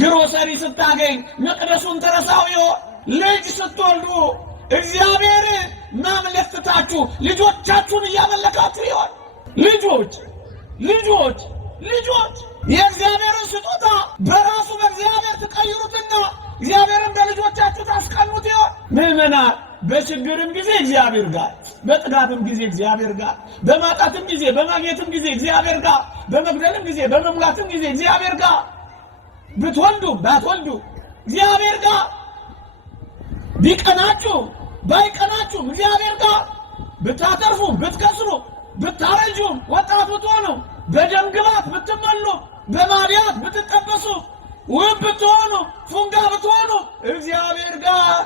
ግሮሰሪ ስታገኝ መቅደሱን ተረሳው ይሆን? ልጅ ስትወልዱ እግዚአብሔር ማምለክ ትታችሁ ልጆቻችሁን እያመለካችሁ ይሆን? ልጆች የእግዚአብሔርን ስጦታ በራሱ በእግዚአብሔር ትቀይሩትና እግዚአብሔርን በልጆቻችሁ ታስቀኑት ይሆን? ምዕመናን በችግርም ጊዜ እግዚአብሔር ጋር፣ በጥጋብም ጊዜ እግዚአብሔር ጋር፣ በማጣትም ጊዜ በማግኘትም ጊዜ እግዚአብሔር ጋር፣ በመግደልም ጊዜ በመሙላትም ጊዜ እግዚአብሔር ጋር፣ ብትወልዱ ባትወልዱ እግዚአብሔር ጋር፣ ቢቀናችሁ ባይቀናችሁ እግዚአብሔር ጋር፣ ብታተርፉ ብትከስሩ፣ ብታረጁ ወጣት ብትሆኑ፣ በደም ግባት ብትመሉ፣ በማዲያት ብትጠበሱ፣ ውብ ብትሆኑ፣ ፉንጋ ብትሆኑ እግዚአብሔር ጋር።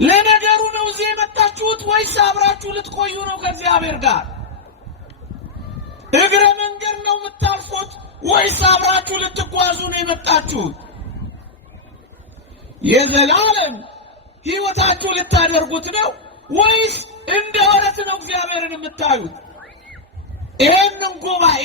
ለነገሩ ነው እዚህ የመጣችሁት ወይስ አብራችሁ ልትቆዩ ነው ከእግዚአብሔር ጋር? እግረ መንገድ ነው የምታልፉት ወይስ አብራችሁ ልትጓዙ ነው የመጣችሁት? የዘላለም ሕይወታችሁ ልታደርጉት ነው ወይስ እንደ ወረት ነው እግዚአብሔርን የምታዩት? ይህንን ጉባኤ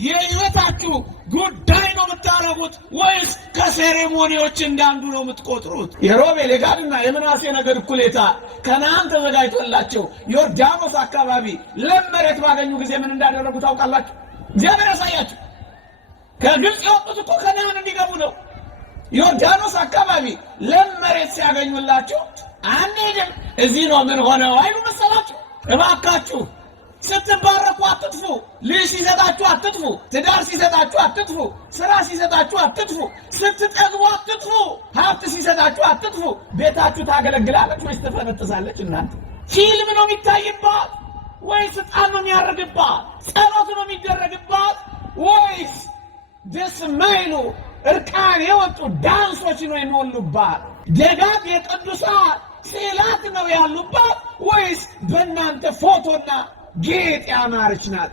የሕይወታችሁ ጉዳይ ነው የምታረጉት ወይስ ከሴሬሞኒዎች እንዳንዱ ነው የምትቆጥሩት? የሮቤል የጋድና የምናሴ ነገድ እኩሌታ ከነዓን ተዘጋጅቶላቸው ዮርዳኖስ አካባቢ ለም መሬት ባገኙ ጊዜ ምን እንዳደረጉ ታውቃላችሁ? እግዚአብሔር ያሳያችሁ። ከግብፅ የወጡት እኮ ከነዓን እንዲገቡ ነው። ዮርዳኖስ አካባቢ ለም መሬት ሲያገኙላችሁ አንሄድም እዚህ ነው ምን ሆነው አይሉ መሰላችሁ? እባካችሁ ስትባረኩ አትጥፉ። ልጅ ሲሰጣችሁ አትጥፉ። ትዳር ሲሰጣችሁ አትጥፉ። ስራ ሲሰጣችሁ አትጥፉ። ስትጠግቡ አትጥፉ። ሀብት ሲሰጣችሁ አትጥፉ። ቤታችሁ ታገለግላለች ወይስ ትፈነጥሳለች? እናንተ ፊልም ነው የሚታይባት ወይስ ዕጣን ነው የሚያርግባት? ጸሎት ነው የሚደረግባት ወይስ ደስ የማይሉ እርቃን የወጡ ዳንሶች ነው የሚወሉባት? ደጋግ የቅዱሳን ስዕላት ነው ያሉባት ወይስ በእናንተ ፎቶና ጌጥ ያማረች ናት?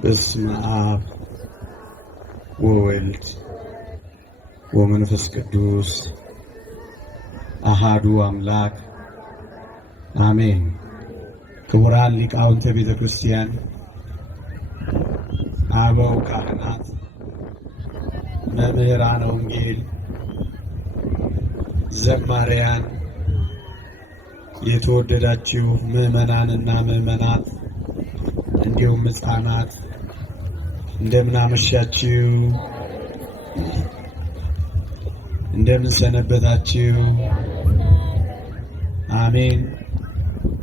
በስመ አብ ወወልድ ወመንፈስ ቅዱስ አሃዱ አምላክ አሜን። ክቡራን ሊቃውንተ ቤተ ክርስቲያን፣ አበው ካህናት፣ መምህራነ ወንጌል፣ ዘማሪያን፣ የተወደዳችሁ ምዕመናንና ምዕመናት እንዲሁም ሕፃናት እንደምን አመሻችሁ? እንደምን ሰነበታችሁ? አሜን።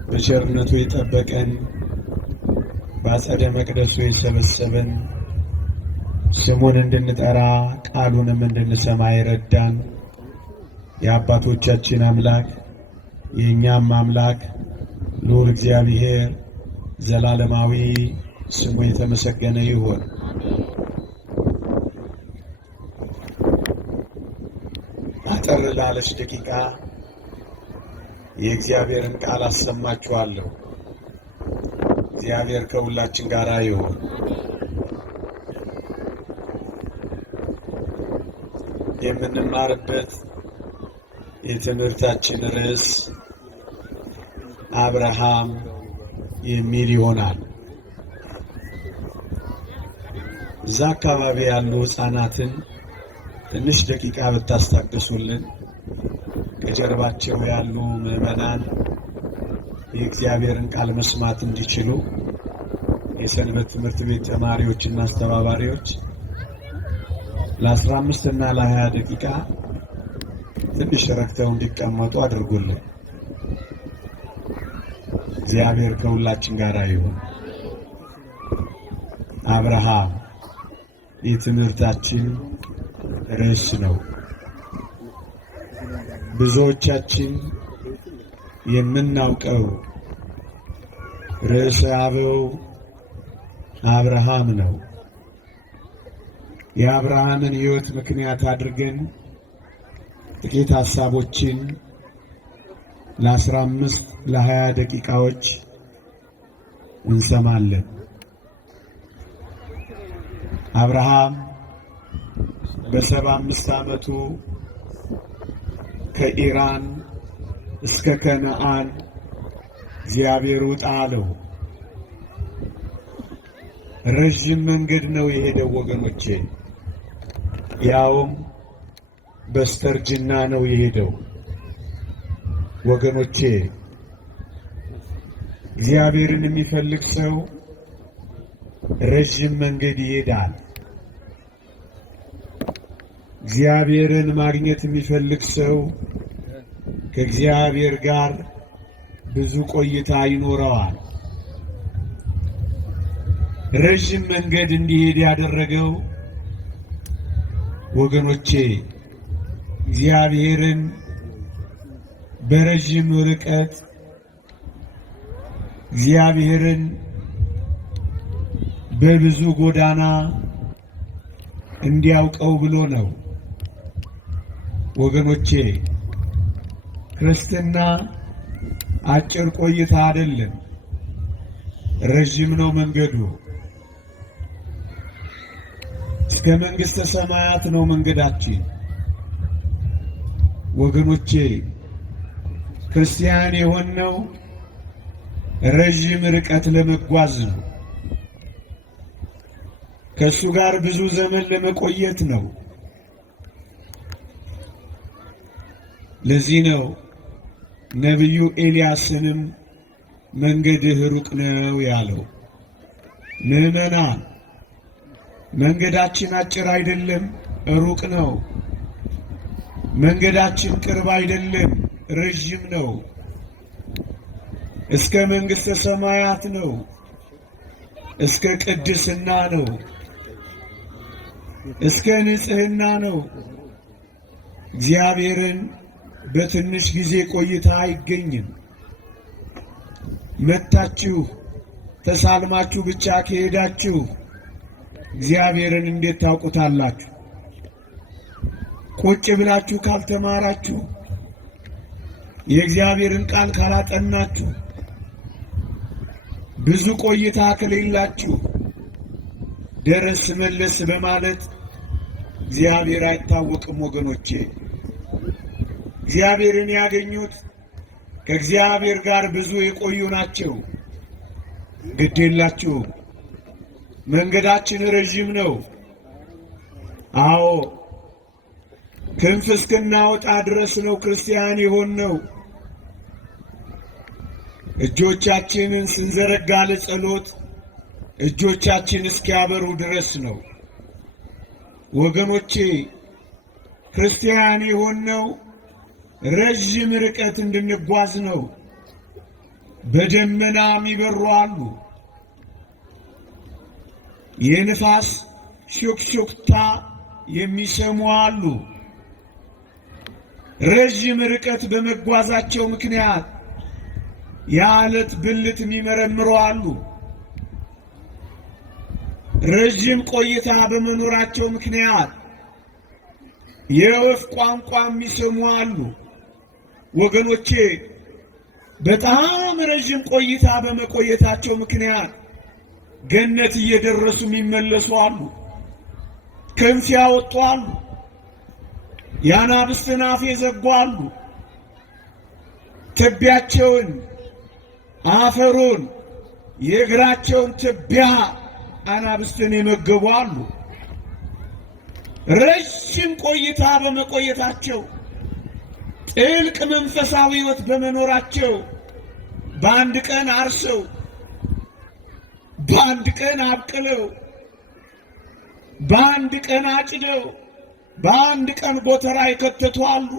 በቸርነቱ የጠበቀን በአጸደ መቅደሱ የሰበሰበን ስሙን እንድንጠራ ቃሉንም እንድንሰማ ይረዳን የአባቶቻችን አምላክ የእኛም አምላክ ልዑል እግዚአብሔር ዘላለማዊ ስሙ የተመሰገነ ይሁን። አጠር ላለች ደቂቃ የእግዚአብሔርን ቃል አሰማችኋለሁ። እግዚአብሔር ከሁላችን ጋር ይሁን። የምንማርበት የትምህርታችን ርዕስ አብርሃም የሚል ይሆናል። እዛ አካባቢ ያሉ ሕፃናትን ትንሽ ደቂቃ ብታስታግሱልን፣ ከጀርባቸው ያሉ ምዕመናን የእግዚአብሔርን ቃል መስማት እንዲችሉ የሰንበት ትምህርት ቤት ተማሪዎችና አስተባባሪዎች ለ15 እና ለ20 ደቂቃ ትንሽ ረክተው እንዲቀመጡ አድርጉልን። እግዚአብሔር ከሁላችን ጋር ይሁን። አብርሃም የትምህርታችን ርዕስ ነው። ብዙዎቻችን የምናውቀው ርዕሰ አበው አብርሃም ነው። የአብርሃምን ሕይወት ምክንያት አድርገን ጥቂት ሐሳቦችን ለ15 ለ20 ደቂቃዎች እንሰማለን። አብርሃም በ75 ዓመቱ ከኢራን እስከ ከነዓን እግዚአብሔር ውጣ አለው። ረዥም መንገድ ነው የሄደው ወገኖቼ፣ ያውም በስተርጅና ነው የሄደው። ወገኖቼ እግዚአብሔርን የሚፈልግ ሰው ረዥም መንገድ ይሄዳል። እግዚአብሔርን ማግኘት የሚፈልግ ሰው ከእግዚአብሔር ጋር ብዙ ቆይታ ይኖረዋል። ረዥም መንገድ እንዲሄድ ያደረገው ወገኖቼ እግዚአብሔርን በረዥም ርቀት እግዚአብሔርን በብዙ ጎዳና እንዲያውቀው ብሎ ነው። ወገኖቼ ክርስትና አጭር ቆይታ አይደለም፣ ረዥም ነው መንገዱ። እስከ መንግሥተ ሰማያት ነው መንገዳችን። ወገኖቼ ክርስቲያን የሆነው ረዥም ርቀት ለመጓዝ ነው። ከእሱ ጋር ብዙ ዘመን ለመቆየት ነው። ለዚህ ነው ነቢዩ ኤልያስንም መንገድህ ሩቅ ነው ያለው። ምዕመናን መንገዳችን አጭር አይደለም፣ ሩቅ ነው። መንገዳችን ቅርብ አይደለም፣ ረዥም ነው። እስከ መንግሥተ ሰማያት ነው፣ እስከ ቅድስና ነው፣ እስከ ንጽሕና ነው። እግዚአብሔርን በትንሽ ጊዜ ቆይታ አይገኝም። መጥታችሁ ተሳልማችሁ ብቻ ከሄዳችሁ እግዚአብሔርን እንዴት ታውቁታላችሁ? ቁጭ ብላችሁ ካልተማራችሁ፣ የእግዚአብሔርን ቃል ካላጠናችሁ፣ ብዙ ቆይታ ከሌላችሁ ደረስ መለስ በማለት እግዚአብሔር አይታወቅም። ወገኖቼ እግዚአብሔርን ያገኙት ከእግዚአብሔር ጋር ብዙ የቆዩ ናቸው። ግድ የላችሁም፣ መንገዳችን ረዥም ነው። አዎ ክንፍ እስክናወጣ ድረስ ነው ክርስቲያን የሆንነው። እጆቻችንን ስንዘረጋ ለጸሎት እጆቻችን እስኪያበሩ ድረስ ነው። ወገኖቼ ክርስቲያን የሆንነው ረዥም ርቀት እንድንጓዝ ነው። በደመና የሚበሩ አሉ። የንፋስ ሹክሹክታ የሚሰሙ አሉ። ረዥም ርቀት በመጓዛቸው ምክንያት የዓለት ብልት የሚመረምሩ አሉ። ረዥም ቆይታ በመኖራቸው ምክንያት የወፍ ቋንቋ የሚሰሙ አሉ። ወገኖቼ በጣም ረዥም ቆይታ በመቆየታቸው ምክንያት ገነት እየደረሱ የሚመለሱ አሉ። ክንፍ ያወጡ አሉ። የአናብስትን አፍ የዘጉ አሉ። ትቢያቸውን፣ አፈሩን፣ የእግራቸውን ትቢያ አናብስትን የመገቡ አሉ። ረዥም ቆይታ በመቆየታቸው ጥልቅ መንፈሳዊ ሕይወት በመኖራቸው በአንድ ቀን አርሰው፣ በአንድ ቀን አብቅለው፣ በአንድ ቀን አጭደው፣ በአንድ ቀን ጎተራ የከተቱ አሉ።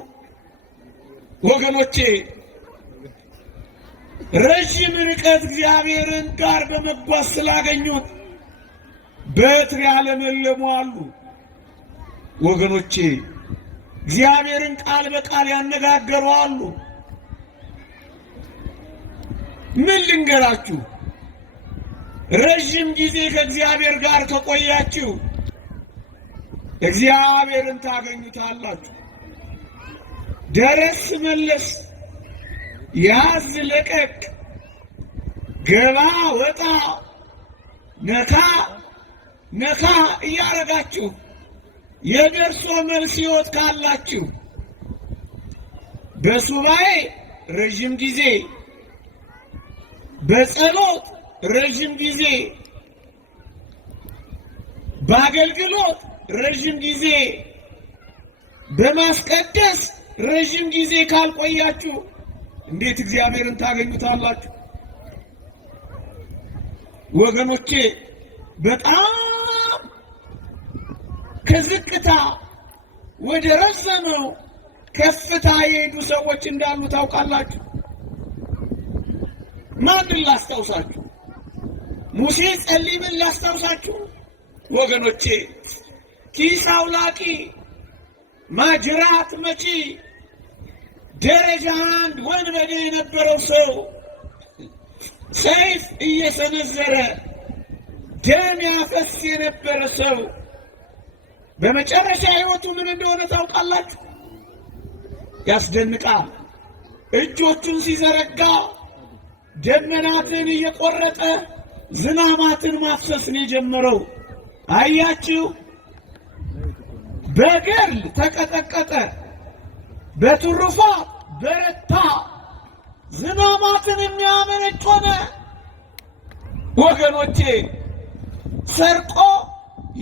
ወገኖቼ ረዥም ርቀት እግዚአብሔርን ጋር በመጓዝ ስላገኙት በትር ያለመለሙ አሉ። ወገኖቼ እግዚአብሔርን ቃል በቃል ያነጋገሩ አሉ። ምን ልንገራችሁ? ረዥም ጊዜ ከእግዚአብሔር ጋር ከቆያችሁ እግዚአብሔርን ታገኙታላችሁ። ደረስ መለስ፣ ያዝ ለቀቅ፣ ገባ ወጣ፣ ነካ ነካ እያረጋችሁ የደርሶ መልስ ሕይወት ካላችሁ በሱባኤ ረዥም ጊዜ፣ በጸሎት ረጅም ጊዜ፣ በአገልግሎት ረጅም ጊዜ፣ በማስቀደስ ረጅም ጊዜ ካልቆያችሁ እንዴት እግዚአብሔርን ታገኙታላችሁ? ወገኖቼ በጣም ከዝቅታ ወደ ረዘመው ከፍታ የሄዱ ሰዎች እንዳሉ ታውቃላችሁ። ማንን ላስታውሳችሁ? ሙሴ ጸሊምን ላስታውሳችሁ? ወገኖቼ ኪስ አውላቂ፣ ማጅራት መቺ፣ ደረጃ አንድ ወንበዴ የነበረው ሰው ሰይፍ እየሰነዘረ ደም ያፈስ የነበረ ሰው በመጨረሻ ሕይወቱ ምን እንደሆነ ታውቃላችሁ? ያስደንቃል። እጆቹን ሲዘረጋ ደመናትን እየቆረጠ ዝናማትን ማፍሰስ ነው የጀመረው። አያችሁ፣ በገድል ተቀጠቀጠ፣ በትሩፋት በረታ፣ ዝናማትን የሚያመነጭ ሆነ። ወገኖቼ ሰርቆ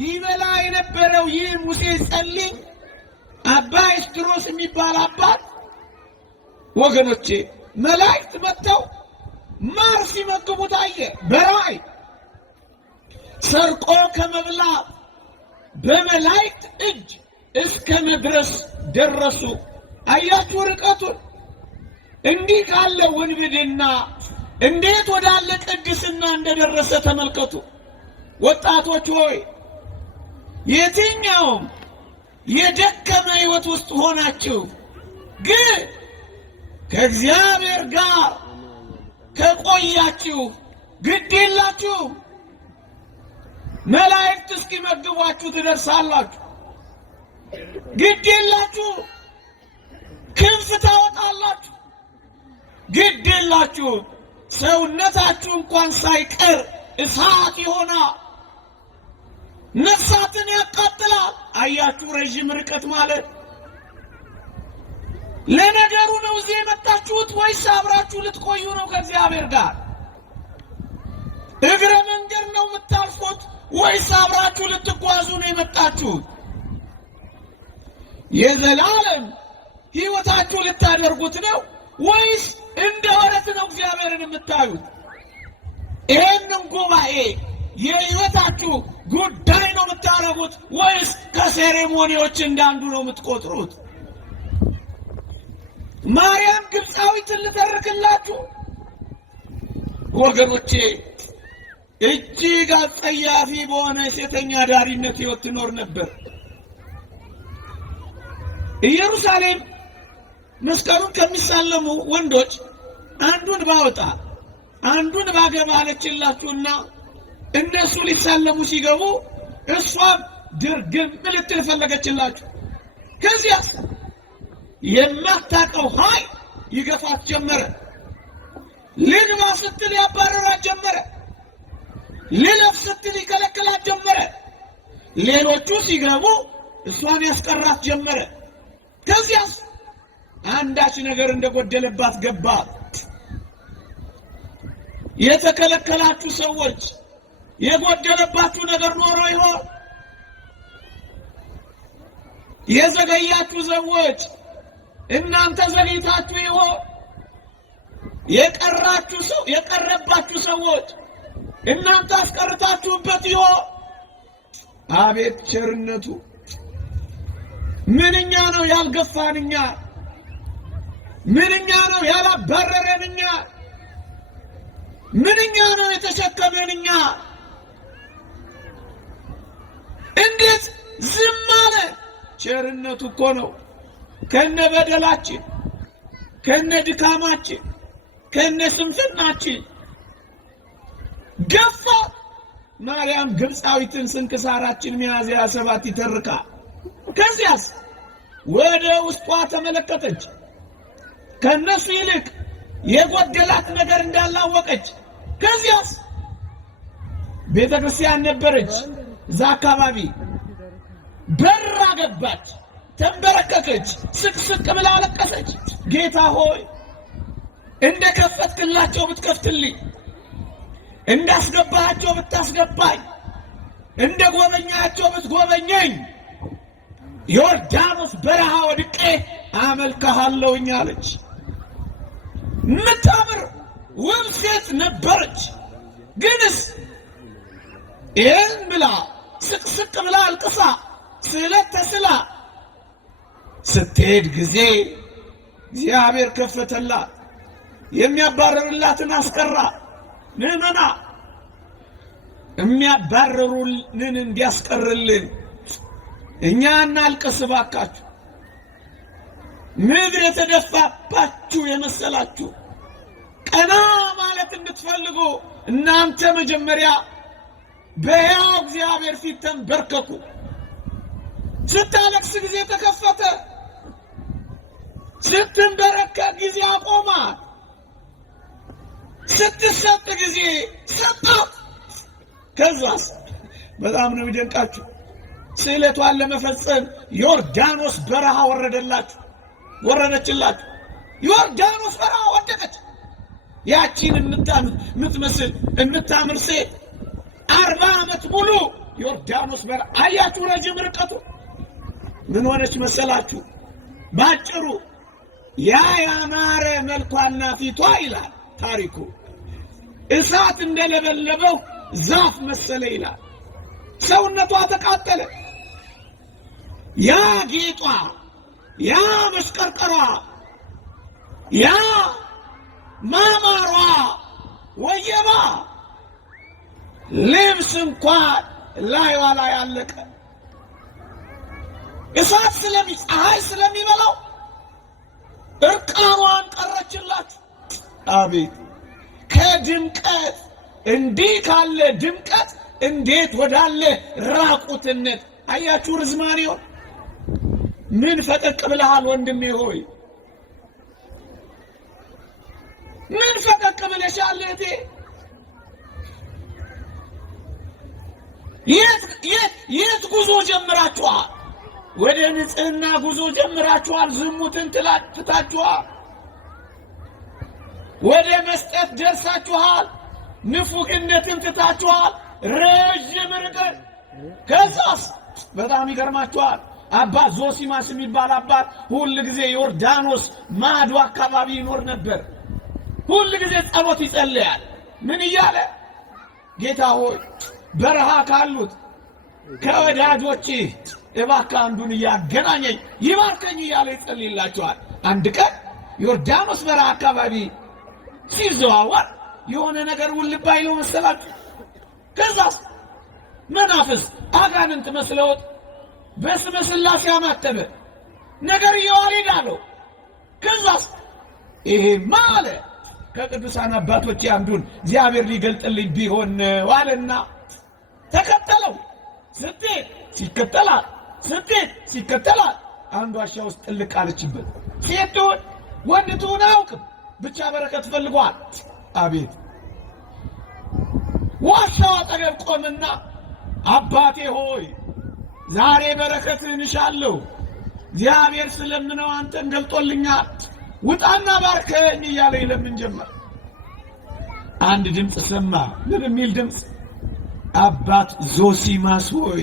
ይበላ የነበረው ይህ ሙሴ ጸሊም አባ ኤስድሮስ የሚባል አባት ወገኖቼ መላእክት መጥተው ማር ሲመግቡት አየ በራእይ። ሰርቆ ከመብላት በመላእክት እጅ እስከ መድረስ ደረሱ። አያችሁ ርቀቱን። እንዲህ ካለ ውንብድና እንዴት ወዳለ ቅድስና እንደደረሰ ተመልከቱ። ወጣቶች ሆይ የትኛውም የደከመ ሕይወት ውስጥ ሆናችሁ ግን ከእግዚአብሔር ጋር ከቆያችሁ ግድ የላችሁም። መላእክት እስኪመግቧችሁ ትደርሳላችሁ። ግድ የላችሁ። ክንፍ ታወጣላችሁ። ግድ የላችሁ። ሰውነታችሁ እንኳን ሳይቀር እሳት ይሆናል፣ ነፍሳትን ያቃጥላል። አያችሁ ረዥም ርቀት ማለት። ለነገሩ ነው እዚህ የመጣችሁት ወይስ አብራችሁ ልትቆዩ ነው ከእግዚአብሔር ጋር? እግረ መንገድ ነው የምታልፉት ወይስ አብራችሁ ልትጓዙ ነው የመጣችሁት? የዘላለም ሕይወታችሁ ልታደርጉት ነው ወይስ እንደ ወረት ነው እግዚአብሔርን የምታዩት? ይህንን ጉባኤ የሕይወታችሁ ጉዳይ ነው የምታደርጉት ወይስ ከሴሬሞኒዎች እንዳንዱ ነው የምትቆጥሩት? ማርያም ግብፃዊትን ልተርክላችሁ ወገኖቼ። እጅግ አጸያፊ በሆነ ሴተኛ ዳሪነት ሕይወት ትኖር ነበር። ኢየሩሳሌም መስቀሉን ከሚሳለሙ ወንዶች አንዱን ባወጣ አንዱን ባገባ አለችላችሁና እነሱ ሊሳለሙ ሲገቡ እሷም ድርግም ልትል ፈለገችላችሁ። ከዚያ የማታውቀው ኃይል ይገፋት ጀመረ። ልግባ ስትል ያባረራት ጀመረ። ልለፍ ስትል ይከለክላት ጀመረ። ሌሎቹ ሲገቡ እሷን ያስቀራት ጀመረ። ከዚያስ አንዳች ነገር እንደጎደለባት ገባት። የተከለከላችሁ ሰዎች የጎደለባችሁ ነገር ኖሮ ይሆን? የዘገያችሁ ሰዎች እናንተ ዘግይታችሁ ይሆን? የቀረባችሁ ሰዎች እናንተ አስቀርታችሁበት ይሆን? አቤት ቸርነቱ! ምንኛ ነው ያልገፋን እኛ! ምንኛ ነው ያላባረረን እኛ! ምንኛ ነው የተሸከመን እኛ! እንዴት ዝም አለ? ቸርነቱ እኮ ነው። ከነ በደላችን፣ ከነ ድካማችን፣ ከነ ስንፍናችን ገፋ። ማርያም ግብፃዊትን ስንክሳራችን ሚያዝያ 7 ይተርካል። ከዚያስ ወደ ውስጧ ተመለከተች። ከነሱ ይልቅ የጎደላት ነገር እንዳላወቀች። ከዚያስ ቤተ ክርስቲያን ነበረች እዛ አካባቢ። በራ ገባች፣ ተንበረከከች፣ ስቅስቅ ብላ አለቀሰች። ጌታ ሆይ እንደ ከፈትክላቸው ብትከፍትልኝ፣ እንዳስገባቸው ብታስገባኝ፣ እንደ ጎበኛቸው ብትጎበኘኝ ዮርዳኖስ በረሃ ወድቄ አመልክሃለሁኝ አለች። ምታምር ውብ ሴት ነበረች። ግንስ ይህን ብላ ስቅስቅ ብላ አልቅሳ ስዕለት ተስላ ስትሄድ ጊዜ እግዚአብሔር ከፈተላት። የሚያባረርላትን አስቀራ። ምዕመና የሚያባረሩንን እንዲያስቀርልን እኛ እናልቅስ ባካችሁ። ምድር የተደፋባችሁ የመሰላችሁ ቀና ማለት እንድትፈልጉ እናንተ መጀመሪያ በሕያው እግዚአብሔር ፊት ተንበርከኩ። ስታለቅስ ጊዜ ተከፈተ፣ ስትንበረከክ ጊዜ አቆማ፣ ስትሰጥ ጊዜ ሰጣት። ከዛስ በጣም ነው የሚደንቃችሁ። ስዕለቷን ለመፈጸም ዮርዳኖስ በረሃ ወረደችላችሁ። ዮርዳኖስ በረሃ ወደቀች። ያቺን የምትመስል የምታምር ሴት 40 ዓመት ሙሉ ዮርዳኖስ በረሃ አያችሁ። ረጅም ርቀቱ ምን ሆነች መሰላችሁ? ባጭሩ ያ ያማረ መልኳና ፊቷ ይላል ታሪኩ እሳት እንደለበለበው ዛፍ መሰለ ይላል። ሰውነቷ ተቃጠለ። ያ ጌጧ፣ ያ መስቀርቀሯ፣ ያ ማማሯ ወየባ ልብስ እንኳን ላይዋ ላይ አለቀ። እሳት ፀሐይ ስለሚበላው እርቃኗን ቀረችላችሁ። አቤት ከድምቀት እንዲህ ካለ ድምቀት እንዴት ወዳለ ራቁትነት! አያችሁ ርዝማኔውን። ምን ፈቀቅ ብለሃል ወንድሜ ሆይ? ምን ፈቀቅ ብለሻል እህቴ? የት ጉዞ ጀምራችኋል? ወደ ንጽህና ጉዞ ጀምራችኋል። ዝሙትን ትታችኋል። ወደ መስጠት ደርሳችኋል። ንፉግነትን ትታችኋል። ረጅም ርቀት። ከዛስ በጣም ይገርማችኋል። አባት ዞሲማስ የሚባል አባት ሁል ጊዜ ዮርዳኖስ ማዶ አካባቢ ይኖር ነበር። ሁል ጊዜ ጸሎት ይጸልያል። ምን እያለ? ጌታ ሆይ በረሃ ካሉት ከወዳጆቼ እባክህ አንዱን እያገናኘኝ ይባርከኝ እያለ ይጸልይላቸዋል። አንድ ቀን ዮርዳኖስ በረሃ አካባቢ ሲዘዋወር የሆነ ነገር ውልባ ይለው መሰላችሁ። ከዛስ መናፍስ አጋንንት መስለውት በስመ ሥላሴ አማተበ። ነገር ይዋሪድ አለው። ከዛስ ይሄማ አለ ከቅዱሳን አባቶች አንዱን እግዚአብሔር ሊገልጥልኝ ቢሆን ዋለና ተከተለው። ስትሄድ ሲከተላት አንዱ ዋሻ ውስጥ ጥልቅ አለችበት። ሴት ትሁን ወንድ ትሁን አያውቅም፣ ብቻ በረከት ፈልጓል። አቤት ዋሻው አጠገብ ቆምና አባቴ ሆይ ዛሬ በረከትህን እሻለሁ፣ እግዚአብሔር ስለምነው አንተን ገልጦልኛል፣ ውጣና ባርከኝ እያለ ይለምን ጀመር። አንድ ድምፅ ሰማ። ምን የሚል ድምፅ? አባት ዞሲማስ ሆይ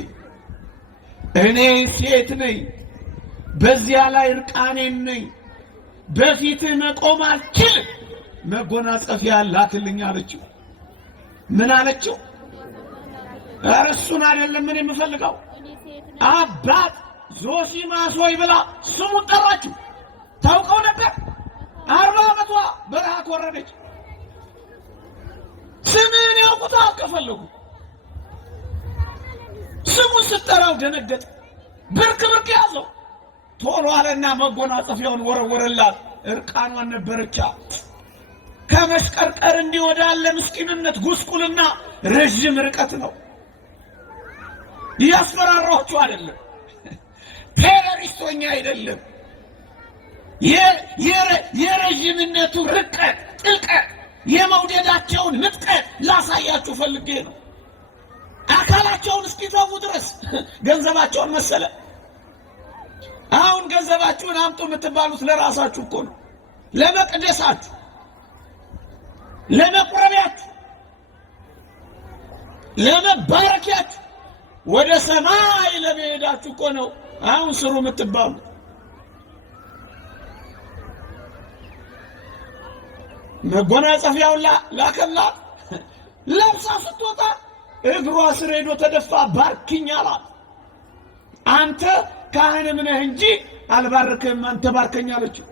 እኔ ሴት ነኝ፣ በዚያ ላይ እርቃኔን ነኝ፣ በፊትህ መቆም አልችልም፣ መጎናጸፊያ ላክልኝ አለችው። ምን አለችው? ኧረ እሱን አይደለም ምን የምፈልገው፣ አባት ዞሲማስ ሆይ ብላ ስሙን ጠራችው። ታውቀው ነበር። 40 ዓመቷ በረሃ ኮረደች። ስምን ያውቁታል ከፈለጉ። ስሙን ስትጠራው ደነገጠ። ብርክ ያዘው። ቶሎ አለና መጎናጸፊያውን ወረወረላት። እርቃኗን ነበረቻ። ከመስቀርቀር እንዲወዳለ ምስኪንነት ጉስቁልና ረጅም ርቀት ነው። ያስፈራራችሁ አይደለም፣ ቴሮሪስቶኛ አይደለም። የረጅምነቱ ርቀት ጥልቀት፣ የመውደዳቸውን ምጥቀት ላሳያችሁ ፈልጌ ነው። አካላቸውን እስኪተዉ ድረስ ገንዘባቸውን መሰለ። አሁን ገንዘባችሁን አምጡ የምትባሉት ለራሳችሁ እኮ ነው፣ ለመቅደሳችሁ፣ ለመቁረቢያችሁ። ለመባረኪያችሁ ወደ ሰማይ ለመሄዳችሁ እኮ ነው አሁን ስሩ የምትባሉ። መጎናጸፊያውን ላከላት። ለብሳ ስትወጣ እግሯ ስር ሄዶ ተደፋ። ባርኪኝ አላት። አንተ ካህንም ነህ እንጂ አልባርክህም፣ አንተ ባርከኝ አለችው።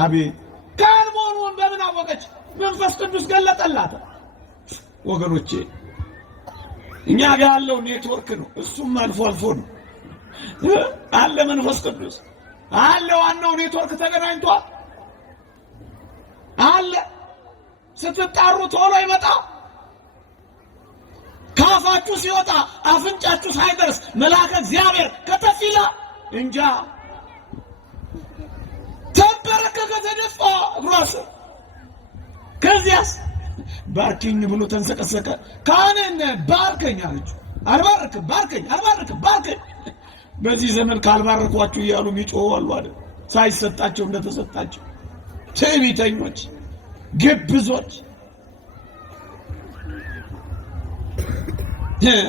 አቤት! ካህን መሆኑን በምን አወቀች? መንፈስ ቅዱስ ገለጠላት። ወገኖቼ እኛ ጋር ያለው ኔትወርክ ነው። እሱም አልፎ አልፎ ነው አለ። መንፈስ ቅዱስ አለ። ዋናው ኔትወርክ ተገናኝቷል አለ። ስትጣሩ ቶሎ ይመጣ። ካፋችሁ ሲወጣ አፍንጫችሁ ሳይደርስ መልአከ እግዚአብሔር ከተፊላ እንጃ ተንበረከከ፣ ተደፋ እግሯስ። ከዚያስ ባርኪኝ ብሎ ተንሰቀሰቀ። ካህን ባርከኝ አለችው። አልባርክም፣ ባርከኝ፣ አልባርክም፣ ባርከኝ። በዚህ ዘመን ካልባረኳችሁ እያሉ የሚጮሁ አሉ አይደል? ሳይሰጣቸው እንደተሰጣቸው ትዕቢተኞች፣ ግብዞች።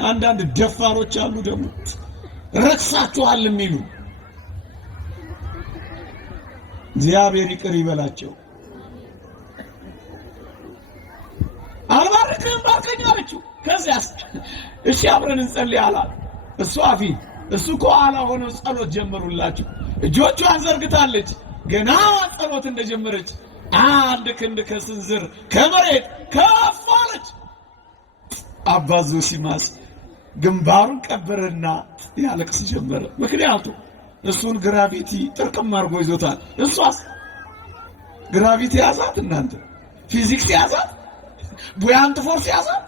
አንዳንድ ደፋሮች አሉ ደግሞ ረክሳችኋል የሚሉ። እግዚአብሔር ይቅር ይበላቸው። አልባርክም፣ ባርከኝ አለችው። ከዚያስ እሺ አብረን እንጸልይ አላት። እሷ ፊት እሱ ከኋላ ሆኖ ጸሎት ጀመሩላችሁ። እጆቿን ዘርግታለች። ገና ጸሎት እንደጀመረች አንድ ክንድ ከስንዝር ከመሬት ከፍ አለች። አባ ዞሲማስ ግንባሩን ቀበረና ያለቅስ ጀመረ። ምክንያቱም እሱን ግራቪቲ ጥርቅም አድርጎ ይዞታል። እሷስ ግራቪቲ ያዛት፣ እናንተ ፊዚክስ ያዛት፣ ቡያንት ፎርስ ያዛት፣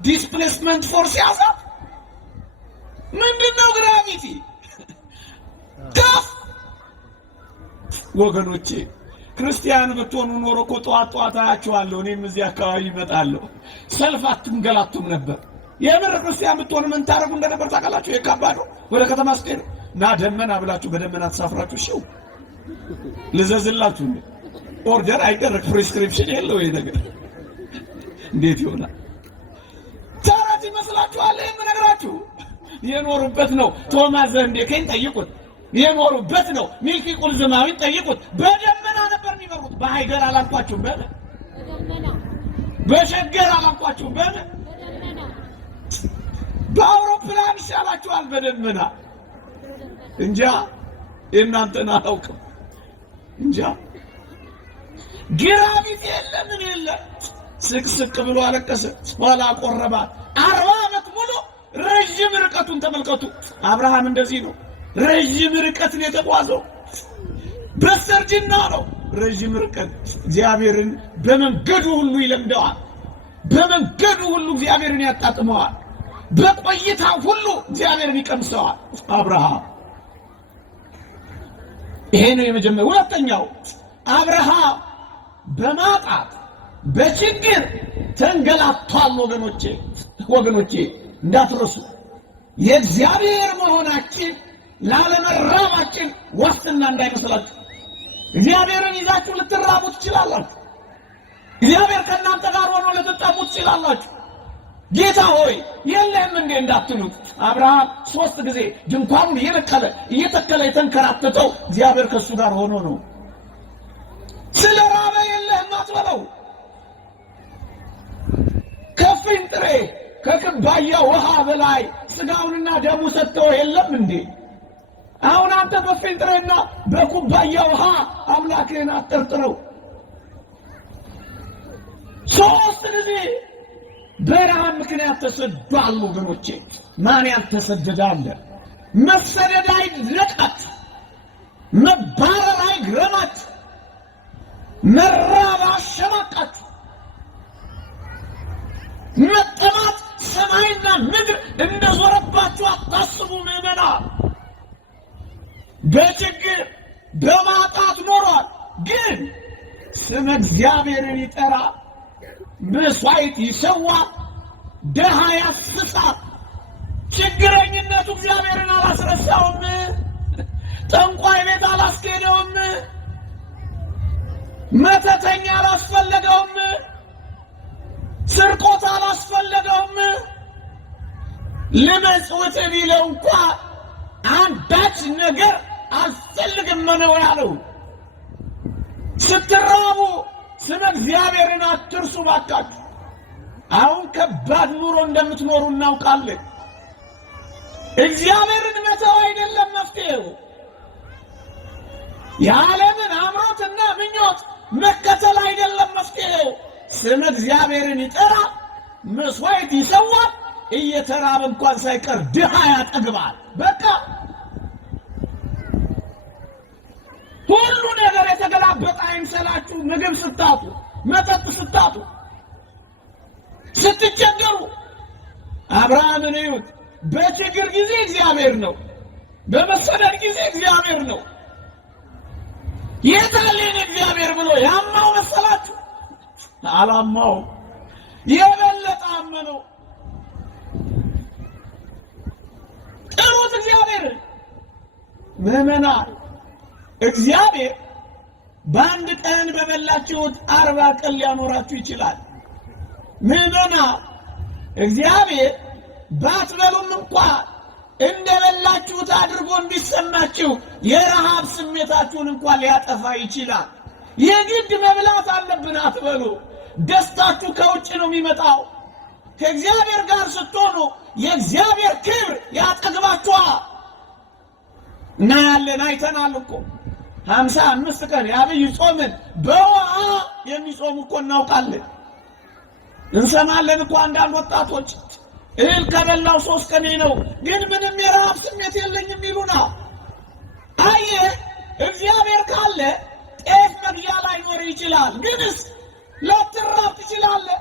ዲስፕሌስመንት ፎርስ ያዛት። ምንድነው ግራቪቲ? ከፍ ወገኖቼ ክርስቲያን ብትሆኑ ኖሮ እኮ ጠዋት ጠዋት አያችኋለሁ። እኔም እዚህ አካባቢ እመጣለሁ። ሰልፍ አትንገላቱም ነበር። የምር ክርስቲያን ብትሆኑ ምን ታረጉ እንደነበር ታውቃላችሁ? የካባዶ ወደ ከተማ ስትሄዱ ና ደመና ብላችሁ በደመና ተሳፍራችሁ ሽው ልዘዝላችሁ። ኦርደር አይደረግ፣ ፕሪስክሪፕሽን የለው ይሄ ነገር። እንዴት ይሆናል? ተረት ይመስላችኋል? የምነግራችሁ የኖሩበት ነው። ቶማስ ዘንዴኬን ጠይቁት። የኖሩበት ነው። ሚልኪ ቁልዝማዊን ጠይቁት። በደመና ነበር የሚመሩት። በሃይገር አላልኳችሁም? በደመና በሸገር አላልኳችሁም? በደመና በአውሮፕላን ይሻላችኋል። በደመና እንጃ የእናንተን አላውቅም። እንጃ ግራቪቲ የለ ምን የለ። ስቅስቅ ብሎ አለቀሰ። ኋላ ቆረባት። 40 ዓመት ሙሉ ረጅም ርቀቱን ተመልከቱ። አብርሃም እንደዚህ ነው። ረጅም ርቀት ነው የተጓዘው። በስተርጅና ነው ረጅም ርቀት። እግዚአብሔርን በመንገዱ ሁሉ ይለምደዋል። በመንገዱ ሁሉ እግዚአብሔርን ያጣጥመዋል። በቆይታ ሁሉ እግዚአብሔርን ይቀምሰዋል አብርሃም። ይሄ ነው የመጀመሪያው። ሁለተኛው አብርሃም በማጣት በችግር ተንገላቷል። ወገኖቼ እንዳትረሱ። የእግዚአብሔር መሆናችን ላለመራባችን ዋስትና እንዳይመስላችሁ። እግዚአብሔርን ይዛችሁ ልትራቡ ትችላላችሁ። እግዚአብሔር ከእናንተ ጋር ሆኖ ልትጠሙ ትችላላችሁ። ጌታ ሆይ የለህም እንዴ እንዳትሉት። አብርሃም 3 ጊዜ ድንኳኑን እየተከለ የተንከራተተው እግዚአብሔር ከእሱ ጋር ሆኖ ነው። ስለ ራበ የለህም አትበለው። ከፍንጥሬ ከኩባያ ውሃ በላይ ስጋውንና ደሙ ሰጥተው የለም እንዴ? አሁን አንተ በፍንጥሬና በኩባያ ውሃ አምላክህን አጠርጥረው። 3 ጊዜ በረሃብ ምክንያት ተሰዷል ወገኖቼ። ማን ያልተሰደደ አለ? መሰደድ አይለቃት፣ መባረር አይግረማት፣ መራብ አሸማቃት፣ መጠማት ሰማይና ምድር እንደዞረባችሁ አታስቡ ምዕመናን። በችግር በማጣት ኖሯል፣ ግን ስመ እግዚአብሔርን ይጠራ፣ መስዋዕት ይሰዋ፣ ደሃ ያስሳል። ችግረኝነቱ እግዚአብሔርን አላስረሳውም። ጠንቋይ ቤት አላስኬደውም። መተተኛ አላስፈለገውም። ስርቆት አላስፈለገውም። ልመጽውት ቢለው እንኳ አንዳች ነገር አልፈልግም ነው ያለው። ስትራቡ ስመ እግዚአብሔርን አትርሱ ባካችሁ። አሁን ከባድ ኑሮ እንደምትኖሩ እናውቃለን። እግዚአብሔርን መተው አይደለም መፍትሄው። የዓለምን አምሮትና ምኞት መከተል አይደለም መፍትሄው። ስመ እግዚአብሔርን ይጠራ፣ መስዋዕት ይሰዋል፣ እየተራበ እንኳን ሳይቀር ድሃ ያጠግባል። በቃ ሁሉ ነገር የተገላበጠ አይምሰላችሁ። ምግብ ስታጡ፣ መጠጥ ስታጡ፣ ስትቸገሩ አብርሃምን እዩት። በችግር ጊዜ እግዚአብሔር ነው፣ በመሰደድ ጊዜ እግዚአብሔር ነው። የታለን እግዚአብሔር ብሎ ያማው መሰላችሁ? አላማው የበለጠ አመነው። ጥሩት እግዚአብሔር። ምዕመናን እግዚአብሔር በአንድ ቀን በበላችሁት 40 ቀን ሊያኖራችሁ ይችላል። ምዕመናን እግዚአብሔር ባትበሉም እንኳን እንደበላችሁት አድርጎ እንዲሰማችሁ የረሃብ ስሜታችሁን እንኳን ሊያጠፋ ይችላል። የግድ መብላት አለብን አትበሉ። ደስታችሁ ከውጭ ነው የሚመጣው። ከእግዚአብሔር ጋር ስትሆኑ የእግዚአብሔር ክብር ያጠግባችኋል። እናያለን፣ አይተናል እኮ 55 ቀን የአብይ ጾምን በውሃ የሚጾሙ እኮ እናውቃለን። እንሰማለን እኮ አንዳንድ ወጣቶች እህል ከበላው 3 ቀን ነው ግን ምንም የረሃብ ስሜት የለኝም ይሉናል። አየህ፣ እግዚአብሔር ካለ ጤፍ መግዣ ላይኖር ይችላል፣ ግንስ ላትራብ ትችላለህ።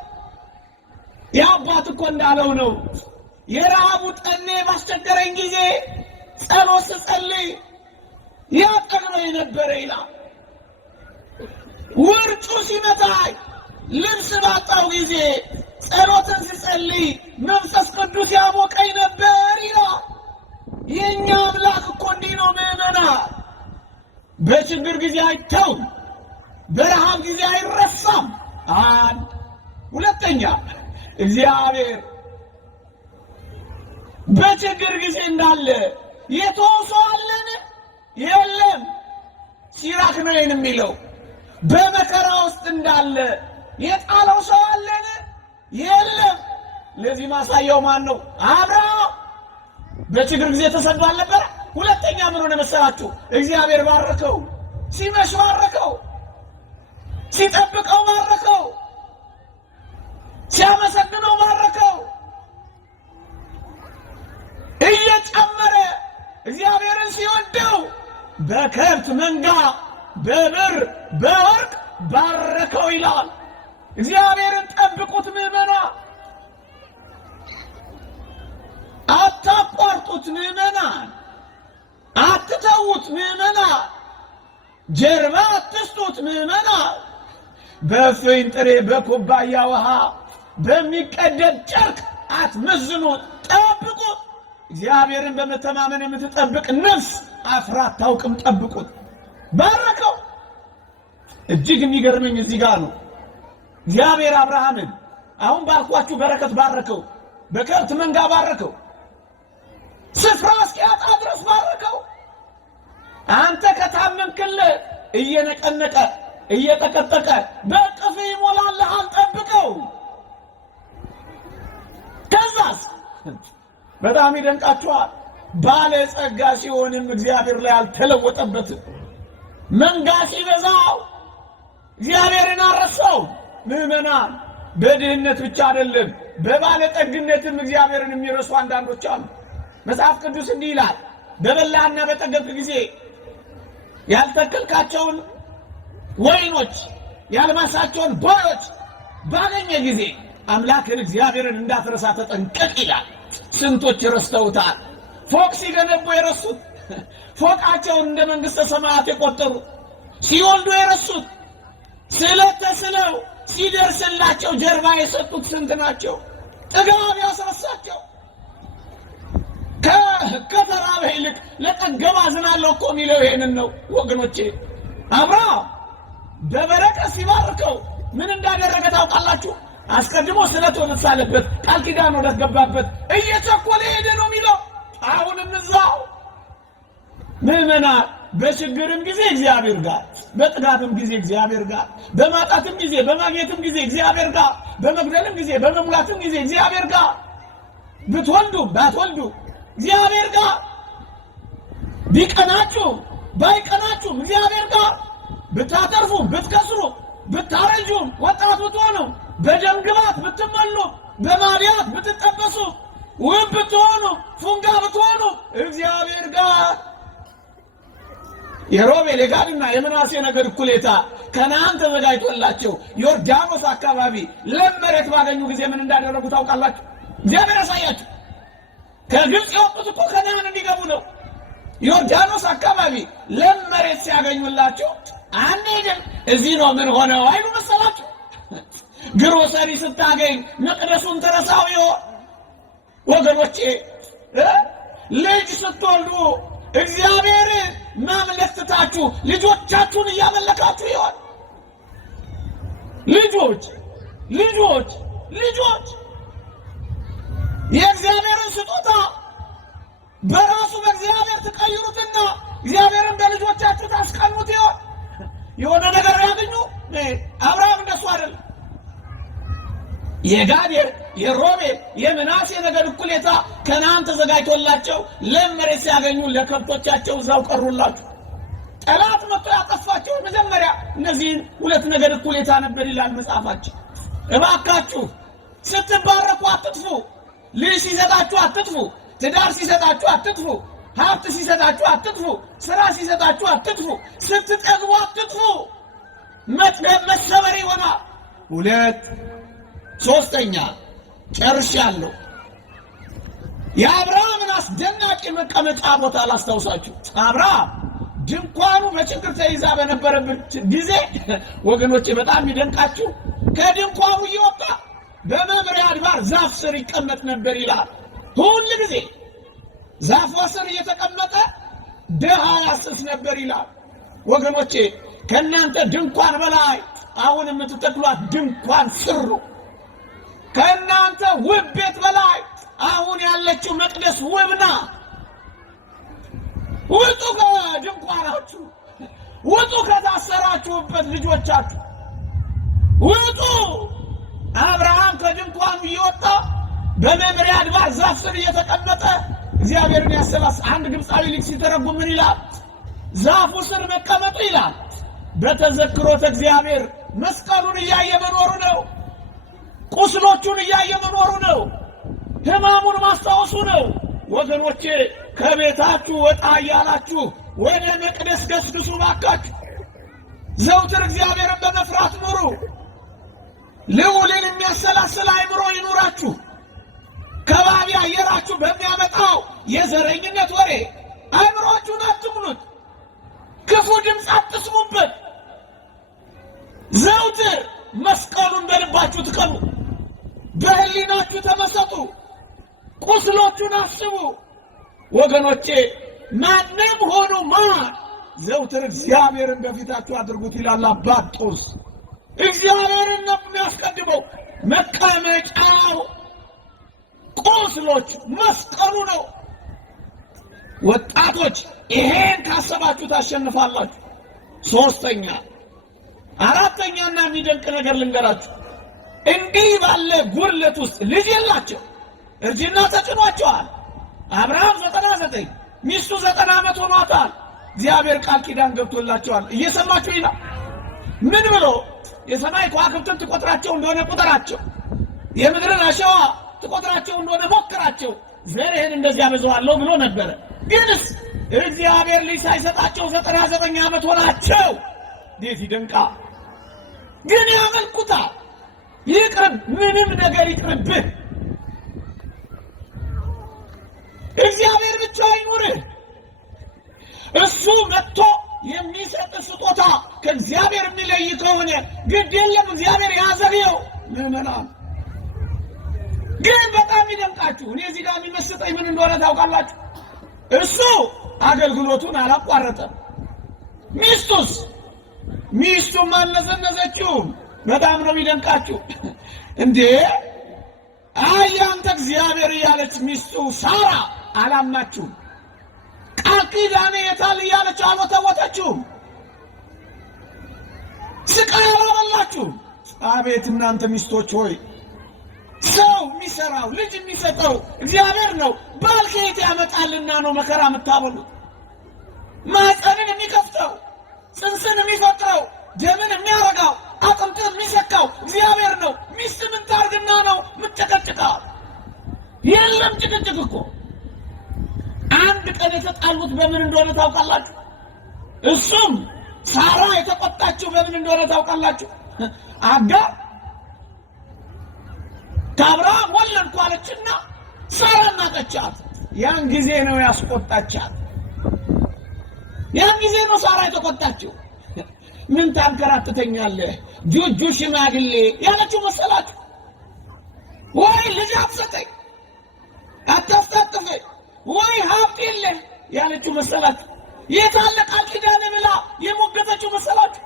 የአባት እኮ እንዳለው ነው። የረሃቡ ጠኔ ባስቸገረኝ ጊዜ ጸሎት ስጸልይ ያጠግበኝ ነበረ ይላል። ውርጩ ሲመታኝ ልብስ ባጣው ጊዜ ጸሎትን ስጸልይ መንፈስ ቅዱስ ያሞቀኝ ነበር ይላል። የእኛ አምላክ እኮ እንዲህ ነው ምዕመናን። በችግር ጊዜ አይተውም፣ በረሃብ ጊዜ አይረሳም። አንድ ሁለተኛ እግዚአብሔር በችግር ጊዜ እንዳለ የተወሰዋለን የለም። ሲራክ ነው የሚለው በመከራ ውስጥ እንዳለ የጣለው ሰው አለን የለም። ለዚህ ማሳያው ማን ነው? አብርሃም በችግር ጊዜ ተሰዷል ነበር። ሁለተኛ ምን ሆነ መሰላችሁ? እግዚአብሔር ባረከው። ሲመሽ ባረከው፣ ሲጠብቀው ባረከው፣ ሲያመሰግነው ባረከው። እየጨመረ እግዚአብሔርን ሲወደው በከብት መንጋ በብር በወርቅ ባረከው ይላል። እግዚአብሔርን ጠብቁት ምዕመናን፣ አታቋርጡት ምዕመናን፣ አትተዉት ምዕመናን፣ ጀርባ አትስጡት ምዕመናን። በእፍኝ ጥሬ በኩባያ ውሃ በሚቀደድ ጨርቅ አትመዝኑት፣ ጠብቁት። እግዚአብሔርን በመተማመን የምትጠብቅ ነፍስ አፍራ አታውቅም። ጠብቁት። ባረከው። እጅግ የሚገርመኝ እዚህ ጋር ነው። እግዚአብሔር አብርሃምን አሁን ባልኳችሁ በረከት ባረከው። በከብት መንጋ ባረከው። ስፍራ እስኪያጣ ድረስ ባረከው። አንተ ከታመንክለት እየነቀነቀ እየጠቀጠቀ በእቅፍ ይሞላልሃል። ጠብቀው። ከዛስ በጣም ይደንቃችኋል። ባለጸጋ ሲሆንም እግዚአብሔር ላይ አልተለወጠበትም። መንጋ ሲበዛው እግዚአብሔርን አረሳው። ምዕመናን በድህነት ብቻ አይደለም በባለጠግነትም እግዚአብሔርን የሚረሱ አንዳንዶች አሉ። መጽሐፍ ቅዱስ እንዲህ ይላል፣ በበላህና በጠገብክ ጊዜ ያልተከልካቸውን ወይኖች ያልማሳቸውን ቦዮች ባገኘ ጊዜ አምላክን እግዚአብሔርን እንዳትረሳ ተጠንቀቅ ይላል። ስንቶች ረስተውታል። ፎቅ ሲገነቡ የረሱት፣ ፎቃቸውን እንደ መንግሥተ ሰማያት የቆጠሩ፣ ሲወልዱ የረሱት፣ ስለት ተስለው ሲደርስላቸው ጀርባ የሰጡት ስንት ናቸው? ጥጋብ ያስረሳቸው። ከተራበ ይልቅ ለጠገበ አዝናለሁ እኮ የሚለው ይሄንን ነው ወገኖቼ። አብርሃም በበረከት ሲባርከው ምን እንዳደረገ ታውቃላችሁ? አስቀድሞ ስለት ወደሳለበት ቃል ኪዳን ወደገባበት እየቸኮለ ሄደ ነው የሚለው። አሁንም እዛው ምዕመናን በችግርም ጊዜ እግዚአብሔር ጋር፣ በጥጋብም ጊዜ እግዚአብሔር ጋር፣ በማጣትም ጊዜ በማግኘትም ጊዜ እግዚአብሔር ጋር፣ በመግደልም ጊዜ በመሙላትም ጊዜ እግዚአብሔር ጋር፣ ብትወልዱ ባትወልዱ እግዚአብሔር ጋር፣ ቢቀናችሁ ባይቀናችሁ እግዚአብሔር ጋር፣ ብታተርፉ ብትከስሩ፣ ብታረጁ ወጣት ብትሆኑ፣ በደም ግባት ብትመሉ፣ በማርያት ብትጠበሱ፣ ውብ ብትሆኑ፣ ፉንጋ ብትሆኑ እግዚአብሔር ጋር። የሮቤል የጋድና የምናሴ ነገድ እኩሌታ ከነዓን ተዘጋጅቶላቸው ዮርዳኖስ አካባቢ ለም መሬት ባገኙ ጊዜ ምን እንዳደረጉ ታውቃላችሁ? እግዚአብሔር ያሳያችሁ። ከግብፅ የወጡት እኮ ከነዓን እንዲገቡ ነው። ዮርዳኖስ አካባቢ ለም መሬት ሲያገኙላቸው አንሄድም እዚህ ነው ምን ሆነው አይሉ መሰላችሁ? ግሮሰሪ ስታገኝ መቅደሱን ተረሳው ይሆን? ወገኖቼ ልጅ ስትወልዱ እግዚአብሔር ማምለክ ትታችሁ ልጆቻችሁን እያመለካችሁ ይሆን? ልጆች የእግዚአብሔርን ስጦታ በራሱ በእግዚአብሔር ትቀይሩትና እግዚአብሔርን በልጆቻችሁ ታስቀኑት ይሆን? የሆነ ነገር ያገኙ? አብርሃም እንደሱ አይደለም። የጋድ የሮቤል የምናሴ ነገድ እኩሌታ ከነዓን ተዘጋጅቶላቸው ለም መሬት ሲያገኙ ለከብቶቻቸው እዛው ቀሩላችሁ። ጠላት መጥቶ ያጠፋቸው መጀመሪያ እነዚህን ሁለት ነገድ እኩሌታ ነበር ይላል መጽሐፋችን። እባካችሁ ስትባረኩ አትጥፉ። ልጅ ሲሰጣችሁ አትጥፉ። ትዳር ሲሰጣችሁ አትጥፉ። ሀብት ሲሰጣችሁ አትጥፉ። ስራ ሲሰጣችሁ አትጥፉ። ስትጠግቡ አትጥፉ። መጥገብ መሰበር ይሆናል። ሁለት ሶስተኛ ጨርሻለሁ። የአብርሃምን አስደናቂ መቀመጫ ቦታ ላስታውሳችሁ። አብርሃም ድንኳኑ በችግር ተይዛ በነበረበት ጊዜ ወገኖቼ በጣም ይደንቃችሁ፣ ከድንኳኑ እየወጣ በመምሬ አድባር ዛፍ ስር ይቀመጥ ነበር ይላል። ሁሉ ጊዜ ዛፍ ስር እየተቀመጠ ድሃ ያስስ ነበር ይላል። ወገኖቼ ከእናንተ ድንኳን በላይ አሁን የምትተክሏት ድንኳን ስሩ። ከእናንተ ውብ ቤት በላይ አሁን ያለችው መቅደስ ውብ ናት። ውጡ ከድንኳናችሁ፣ ውጡ ከታሰራችሁበት ልጆቻችሁ ውጡ። አብርሃም ከድንኳኑ እየወጣ በመምሬ አድባር ዛፍ ስር እየተቀመጠ እግዚአብሔርን ያሰላስ። አንድ ግብፃዊ ልጅ ሲተረጉም ምን ይላል? ዛፉ ስር መቀመጡ ይላል በተዘክሮተ እግዚአብሔር መስቀሉን እያየ መኖሩ ነው። ቁስሎቹን እያየ መኖሩ ነው። ሕማሙን ማስታወሱ ነው። ወገኖቼ ከቤታችሁ ወጣ እያላችሁ ወደ መቅደስ ገስግሱ ባካችሁ። ዘውትር እግዚአብሔርን በመፍራት ኑሩ። ልዑልን የሚያሰላስል አእምሮ ይኑራችሁ። ከባቢ አየራችሁ በሚያመጣው የዘረኝነት ወሬ አእምሮአችሁን አትሙሉት። ክፉ ድምፅ አትስሙበት። ዘውትር መስቀሉን በልባችሁ ትቀኑ። በህሊናችሁ ተመሰጡ። ቁስሎቹን አስቡ። ወገኖቼ ማንም ሆኑ ማን ዘውትር እግዚአብሔርን በፊታችሁ አድርጉት ይላል አባት ጦስ። እግዚአብሔርን ነው የሚያስቀድመው። መቀመጫው ቁስሎች መስቀሉ ነው። ወጣቶች ይሄን ካሰባችሁ ታሸንፋላችሁ። ሶስተኛ አራተኛና የሚደንቅ ነገር ልንገራችሁ። እንዲህ ባለ ጉድለት ውስጥ ልጅ የላቸው፣ እርጅና ተጭኗቸዋል። አብርሃም 99 ሚስቱ 90 ዓመት ሆኗታል። እግዚአብሔር ቃል ኪዳን ገብቶላቸዋል። እየሰማችሁ ይላል። ምን ብሎ? የሰማይ ከዋክብትን ትቆጥራቸው እንደሆነ ቁጠራቸው፣ የምድርን አሸዋ ትቆጥራቸው እንደሆነ ሞክራቸው፣ ዘርህን እንደዚያ አበዛዋለሁ ብሎ ነበረ። ግንስ እግዚአብሔር ልጅ ሳይሰጣቸው 99 ዓመት ሆናቸው። እንዴት ይደንቃል! ግን ያመልኩታል። ይቅርብ፣ ምንም ነገር ይቅርብህ። እግዚአብሔር ብቻ ይኑርህ። እሱ መጥቶ የሚሰጥ ስጦታ ከእግዚአብሔር የሚለይ ከሆነ ግድ የለም፣ እግዚአብሔር ያዘግየው። ምዕመናን ግን በጣም ይደንቃችሁ። እኔ እዚህ ጋር የሚመስጠኝ ምን እንደሆነ ታውቃላችሁ? እሱ አገልግሎቱን አላቋረጠም። ሚስቱም አልነዘነዘችውም። በጣም ነው የሚደንቃችሁ። እንዴ አይ አንተ እግዚአብሔር እያለች ሚስቱ ሳራ አላማችሁም። ቃል ኪዳኔ የታል እያለች አልወተወተችውም። ስቃይ አላበላችሁም። አቤት እናንተ ሚስቶች ሆይ! ሰው የሚሰራው ልጅ የሚሰጠው እግዚአብሔር ነው። ባል ከየት ያመጣልና ነው መከራ የምታበሉት? ማህፀንን የሚከፍተው ጽንስን የሚፈጥረው ደምን የሚያረጋው አጥንትን የሚሰካው እግዚአብሔር ነው። ሚስት ምን ታርግና ነው የምትጨቀጭቀው? የለም ጭቅጭቅ እኮ። አንድ ቀን የተጣሉት በምን እንደሆነ ታውቃላችሁ? እሱም ሳራ የተቆጣችው በምን እንደሆነ ታውቃላችሁ? አጋር ከአብርሃም ወለድኩ አለችና ሳራ ናቀቻት። ያን ጊዜ ነው ያስቆጣቻት። ያን ጊዜ ነው ሳራ የተቆጣችው። ምን ታንከራትተኛለህ ጁጁ ሽማግሌ ያለችው መሰላችሁ? ወይ ልጅ አትሰጠኝ አታስታጥፈኝ ወይ ሀብት የለህ ያለችው መሰላችሁ? የታለ ቃል ኪዳን ብላ የሞገተችው መሰላችሁ?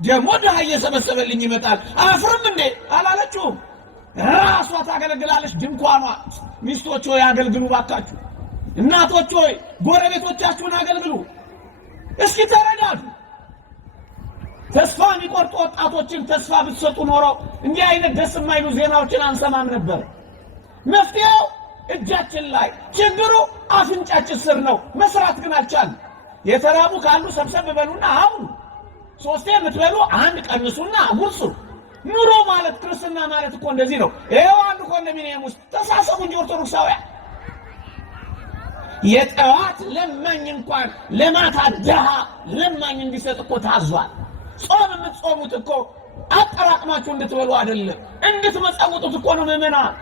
ደግሞ ድሃ እየሰበሰበልኝ ይመጣል አፍርም እንዴ አላለችውም? ራሷ ታገለግላለች ድንኳኗ። ሚስቶች ሆይ አገልግሉ ባካችሁ። እናቶች ሆይ ጎረቤቶቻችሁን አገልግሉ። እስኪ ተረዳዱ። ተስፋ የሚቆርጡ ወጣቶችን ተስፋ ብትሰጡ ኖሮ እንዲህ አይነት ደስ የማይሉ ዜናዎችን አንሰማም ነበር። መፍትሄው እጃችን ላይ፣ ችግሩ አፍንጫችን ስር ነው። መስራት ግን አልቻልንም። የተራቡ ካሉ ሰብሰብ በሉና አሁን ሶስቴ የምትበሉ አንድ ቀንሱና ጉርሱ። ኑሮ ማለት ክርስትና ማለት እኮ እንደዚህ ነው። ይሄው አንድ ኮንዶሚኒየም ውስጥ ተሳሰቡ እንጂ ኦርቶዶክሳውያን። የጠዋት ለማኝ እንኳን ለማታ ድሃ ለማኝ እንዲሰጥ እኮ ታዟል። ጾም የምትጾሙት እኮ አጠራቅማችሁ እንድትበሉ አይደለም፣ እንድትመጸውቱት እኮ ነው። ምዕመናን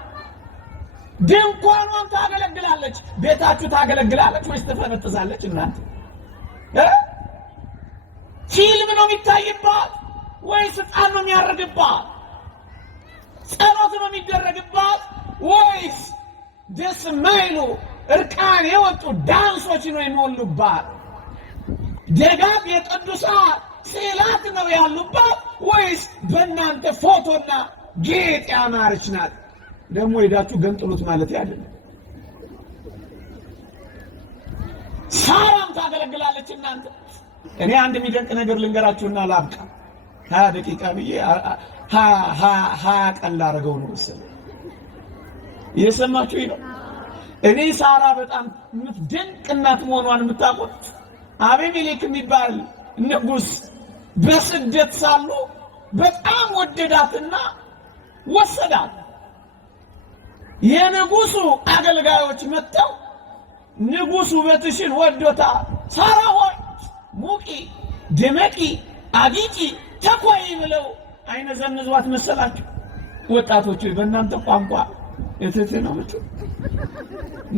ድንኳኗን ታገለግላለች፣ ቤታችሁ ታገለግላለች ወይስ ትፈነጥዛለች? እናንተ ፊልም ነው የሚታይባት ወይስ ሕፃን ነው የሚያርግባት? ጸሎት ነው የሚደረግባት ወይስ ደስ የማይሉ እርቃን የወጡ ዳንሶች ነው የሚወሉባት? ደጋግ የቅዱሳን ስዕላት ነው ያሉባት ወይስ በእናንተ ፎቶና ጌጥ ያማረች ናት? ደግሞ ሄዳችሁ ገንጥሉት ማለት አይደለም። ሳራም ታገለግላለች። እናንተ እኔ አንድ የሚደንቅ ነገር ልንገራችሁና ላብቃ። 20 ደቂቃ ብዬ 20 ቀን ላደርገው ነው መሰለኝ። እየሰማችሁኝ ነው? እኔ ሳራ በጣም የምትደንቅ እናት መሆኗን የምታውቁት አቤሜሌክ የሚባል ንጉሥ በስደት ሳሉ በጣም ወደዳትና ወሰዳት። የንጉሱ አገልጋዮች መጥተው ንጉሱ ውበትሽን ወዶታል፣ ሳራ ሆይ ሙቂ፣ ደመቂ፣ አጊጪ፣ ተኳይ ብለው አይነ ዘንዟት መሰላችሁ? ወጣቶች በእናንተ ቋንቋ እትት ነው ምትሉ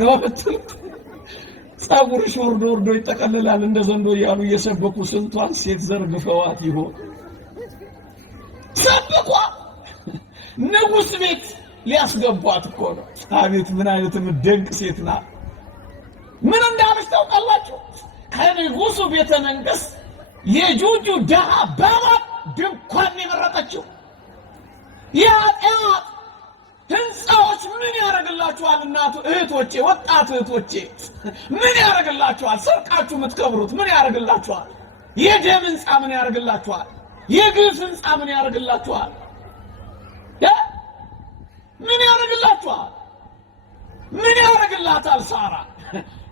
ነው ምትሉ። ጸጉርሽ ወርዶ ወርዶ ይጠቀልላል እንደ ዘንዶ እያሉ እየሰበኩ ስንቷን ሴት ዘርግፈዋት ይሆን? ሰበኳ ንጉሥ ቤት ሊያስገቧት እኮ ነው። አቤት ምን አይነት ደንቅ ሴት ናት! ምን እንዳለች ታውቃላችሁ? ከንጉሱ ቤተ መንግስት የጁጁ ደሃ ባሏት ድንኳን የመረጠችው። የኃጢአት ህንፃዎች ምን ያደርግላችኋል? እናቱ እህቶቼ፣ ወጣት እህቶቼ ምን ያደርግላችኋል? ሰርቃችሁ የምትከብሩት ምን ያደርግላችኋል? የደም ህንፃ ምን ያደርግላችኋል? የግፍ ህንፃ ምን ያደርግላችኋል? ምን ያደርግላችኋል? ምን ያደርግላታል? ሳራ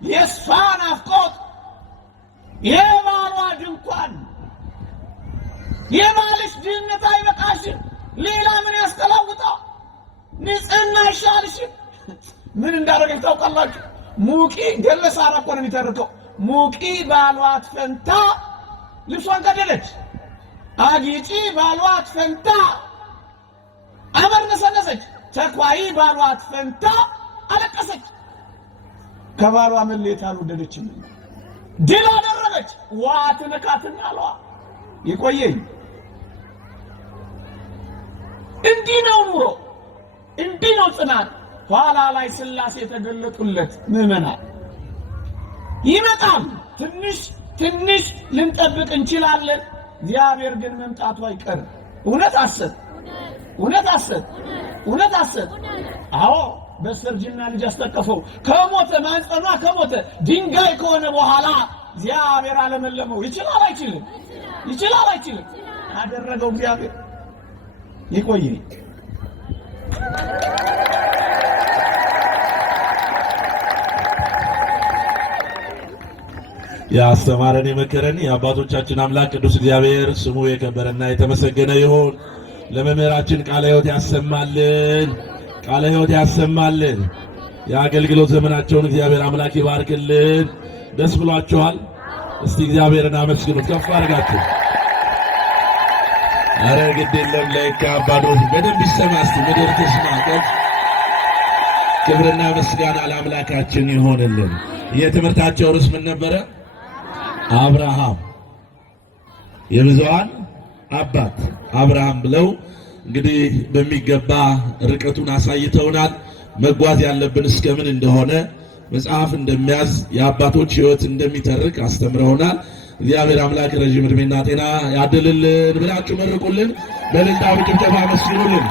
የእሷ ናፍቆት የባሏ ድንኳን። የባልሽ ድህነት አይበቃሽም? ሌላ ምን ያስቀላውጣል? ንጽህና አይሻልሽም? ምን እንዳደረገች ታውቃላችሁ? ሙቂ ገለ ሳራ እኮ ነው የሚተርከው። ሙቂ ባሏት ፈንታ ልብሷን ቀደደች። አጊጪ ባሏት ፈንታ አመር ነሰነሰች። ተኳይ ባሏት ፈንታ አለቀሰች። ከባሏ መለየት አልወደደችም። ድል አደረገች። ዋት ነካትና አሏ ይቆየኝ። እንዲህ ነው ኑሮ፣ እንዲህ ነው ጽናት። ኋላ ላይ ሥላሴ የተገለጡለት ምዕመናን ይመጣል። ትንሽ ልንጠብቅ እንችላለን። እግዚአብሔር ግን መምጣቱ አይቀርም። እውነት ሐሰት እውነት ሐሰት እውነት ሐሰት አዎ በሰርጅና ልጅ አስተቀፈው ከሞተ ማንጸኗ ከሞተ ድንጋይ ከሆነ በኋላ እግዚአብሔር አለመለመው ይችላል አይችልም ይችላል አይችልም አደረገው እግዚአብሔር ይቆይ ያስተማረን የመከረን የአባቶቻችን አምላክ ቅዱስ እግዚአብሔር ስሙ የከበረና የተመሰገነ ይሁን። ለመምህራችን ቃለ ሕይወት ያሰማልን፣ ቃለ ሕይወት ያሰማልን። የአገልግሎት ዘመናቸውን እግዚአብሔር አምላክ ይባርክልን። ደስ ብሏችኋል? እስቲ እግዚአብሔርን አመስግኑት ከፍ አድርጋችሁ። አረ ግድ የለም ለካ አባቶች በደንብ ይሰማ። እስቲ ምድር ትስማ። ክብርና ምስጋና ለአምላካችን ይሆንልን። የትምህርታቸው ርዕስ ምን ነበረ? አብርሃም የብዙሃን አባት አብርሃም ብለው እንግዲህ በሚገባ ርቀቱን አሳይተውናል። መጓዝ ያለብን እስከምን እንደሆነ መጽሐፍ እንደሚያዝ የአባቶች ሕይወት እንደሚተርክ አስተምረውናል። እግዚአብሔር አምላክ ረጅም ዕድሜና ጤና ያድልልን ብላችሁ መርቁልን። በእልልታ በጭብጨባ አመስግኑልን።